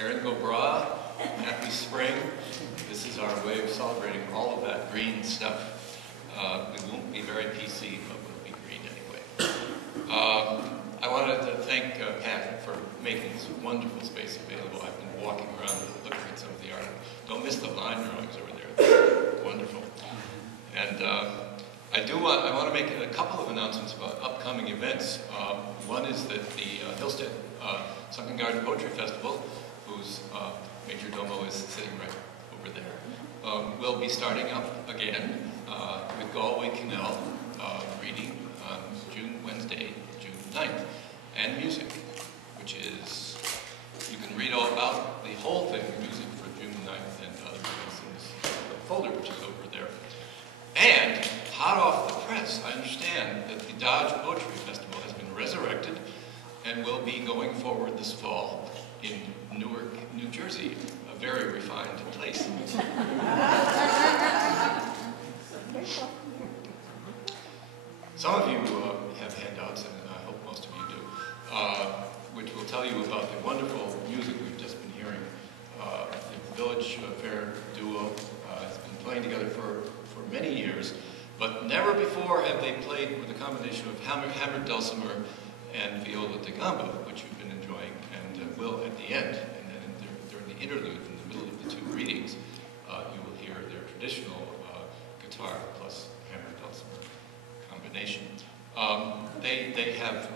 Erin go bra, happy spring. This is our way of celebrating all of that green stuff. We won't be very PC, but we'll be green anyway. I wanted to thank Pat for making this wonderful space available. I've been walking around looking at some of the art. Don't miss the line drawings over there. They're wonderful. And I want to make a couple of announcements about upcoming events. One is that the Hillstead Sunken Garden Poetry Festival, whose major domo is sitting right over there, will be starting up again with Galway Canal reading on Wednesday, June 9th, and music, which is, you can read all about the whole thing, music for June 9th and other events in this folder, which is over there. And hot off the press, I understand that the Dodge Poetry Festival has been resurrected and will be going forward this fall in Newark, New Jersey, a very refined place. Some of you have handouts, and I hope most of you do, which will tell you about the wonderful music we've just been hearing. The Village Fair duo has been playing together for many years, but never before have they played with a combination of hammered dulcimer and viola da gamba, which you've been enjoying, and will at the end. And then during the interlude, in the middle of the two readings, you will hear their traditional guitar plus hammered dulcimer combination. They have,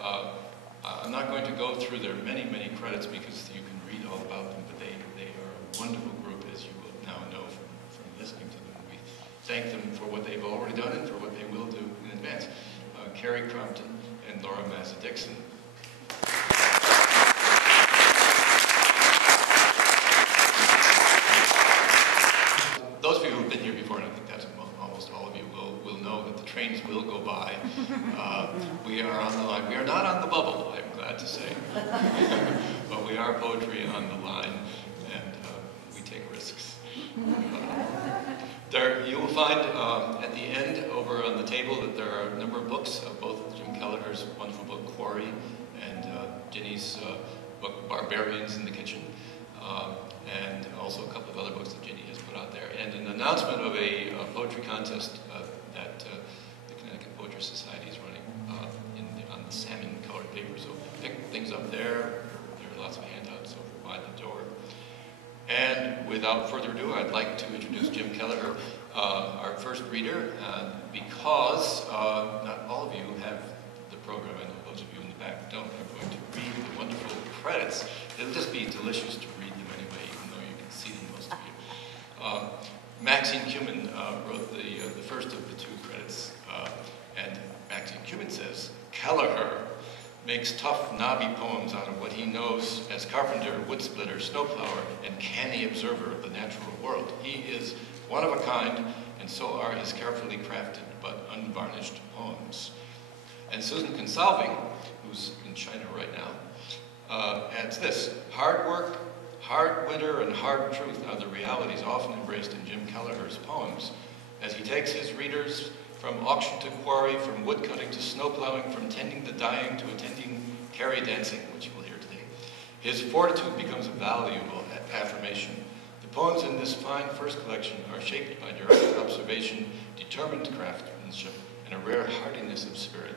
I'm not going to go through their many credits because you can read all about them, but they are a wonderful group, as you will now know from listening to them. We thank them for what they've already done and for what they will do in advance. Carrie Crompton and Laura Massa-Dixon. Those of you who've been here before, and I think that's almost all of you, will know that the trains will go by. We are on the line. We are not on the bubble, I'm glad to say. But we are poetry on the line, and we take risks. You will find at the end over on the table that there are a number of books, both Jim Kelleher's wonderful book, Quarry, and Ginny's book, Barbarians in the Kitchen, and also a couple of other books that Ginny has put out there, and an announcement of a poetry contest that the Connecticut Poetry Society is running on the salmon-colored paper. So pick things up there. There are lots of handouts over by the door. And without further ado, I'd like to introduce Jim Kelleher, our first reader, because not all of you have the program. I know those of you in the back don't. I'm going to read the wonderful credits. It'll just be delicious to read them anyway, even though you can see them, most of you. Maxine Cumin wrote the first of the two credits, and Maxine Cumin says, Kelleher makes tough, knobby poems out of what he knows as carpenter, woodsplitter, snowplower, and canny observer of the natural world. He is one of a kind, and so are his carefully crafted but unvarnished poems. And Susan Consalving, who's in China right now, adds this: hard work, hard winter, and hard truth are the realities often embraced in Jim Kelleher's poems, as he takes his readers from auction to quarry, from woodcutting to snowplowing, from tending the dying to attending carry dancing, which you will hear today. His fortitude becomes a valuable affirmation. The poems in this fine first collection are shaped by direct observation, determined craftsmanship, and a rare hardiness of spirit.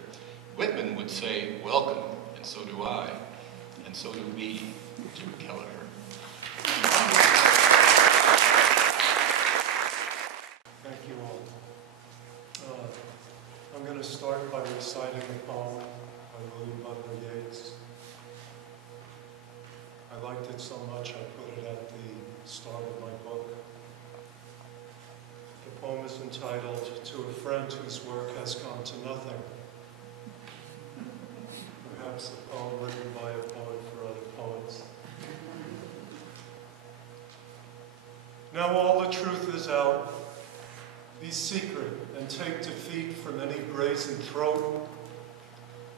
Whitman would say, welcome, and so do I, and so do we, Jim Kelleher. Thank you all. I'm going to start by reciting a poem by William Butler Yeats. I liked it so much I put it at the start of my book. The poem is entitled, To a Friend Whose Work Has Come to Nothing. Perhaps a poem written by a poet for other poets. Now all the truth is out. Be secret and take defeat from any brazen throat.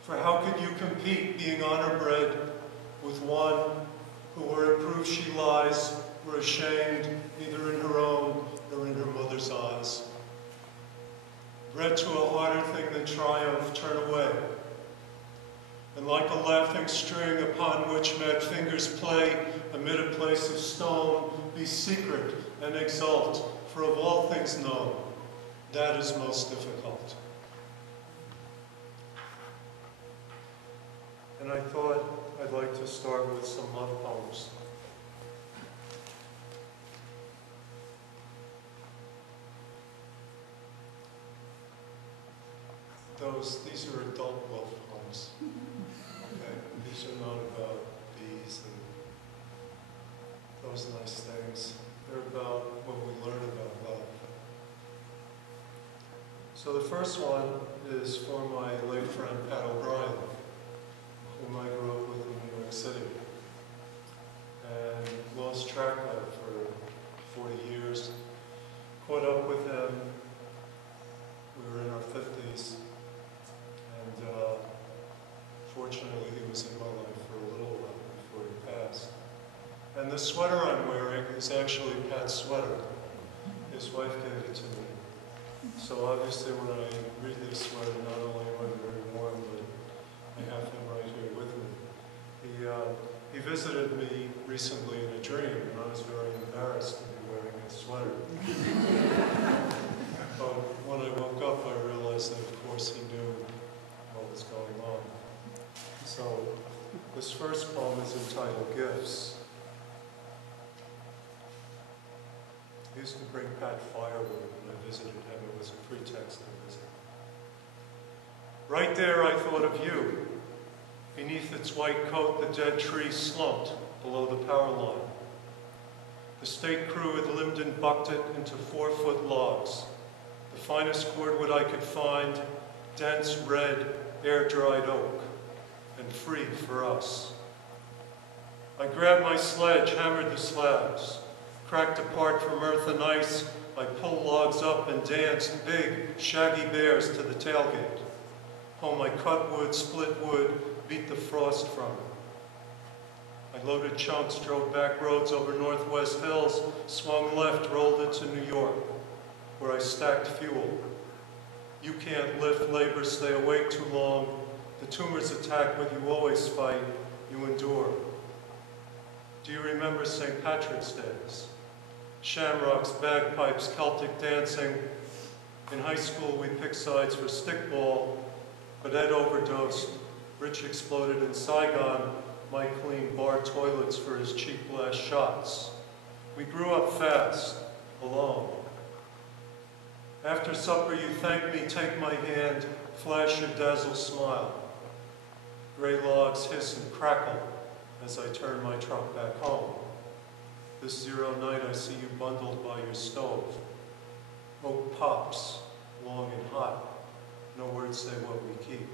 For how could you compete, being honor-bred, with one who, were it proved she lies, were ashamed neither in her own nor in her mother's eyes? Bred to a harder thing than triumph, turn away. and like a laughing string upon which mad fingers play amid a place of stone, be secret and exult, for of all things known, that is most difficult. And I thought I'd like to start with some love poems. These are adult love poems. Okay? These are not about bees and those nice things. They're about what we learn about love. So the first one is for my late friend Pat O'Brien, whom I grew up with in New York City and lost track of for 40 years. Caught up with him. We were in our 50s. And fortunately, he was in my life for a little while before he passed. And the sweater I'm wearing is actually Pat's sweater. His wife gave it to me. So obviously when I read this sweater, not only am I very warm, but I have him right here with me. He visited me recently in a dream, and I was very embarrassed to be wearing his sweater. But when I woke up, I realized that, of course, he knew what was going on. So this first poem is entitled Gifts. I used to bring Pat firewood when I visited him. It was a pretext to visit. Right there I thought of you. Beneath its white coat, the dead tree slumped below the power line. The state crew had limbed and bucked it into 4-foot logs. The finest cordwood I could find, dense, red, air-dried oak, and free for us. I grabbed my sledge, hammered the slabs. Cracked apart from earth and ice, I pulled logs up and danced big, shaggy bears to the tailgate. Home I cut wood, split wood, beat the frost from it. I loaded chunks, drove back roads over northwest hills, swung left, rolled into New York, where I stacked fuel. You can't lift labor, stay awake too long. The tumors attack, but you always fight, you endure. Do you remember St. Patrick's Days? Shamrocks, bagpipes, Celtic dancing. In high school, we picked sides for stickball, but Ed overdosed. Rich exploded in Saigon. Mike cleaned bar toilets for his cheap blast shots. We grew up fast, alone. After supper, you thank me, take my hand, flash your dazzle smile. Gray logs hiss and crackle as I turn my truck back home. This zero night, I see you bundled by your stove. Oak pops, long and hot. No words say what we keep.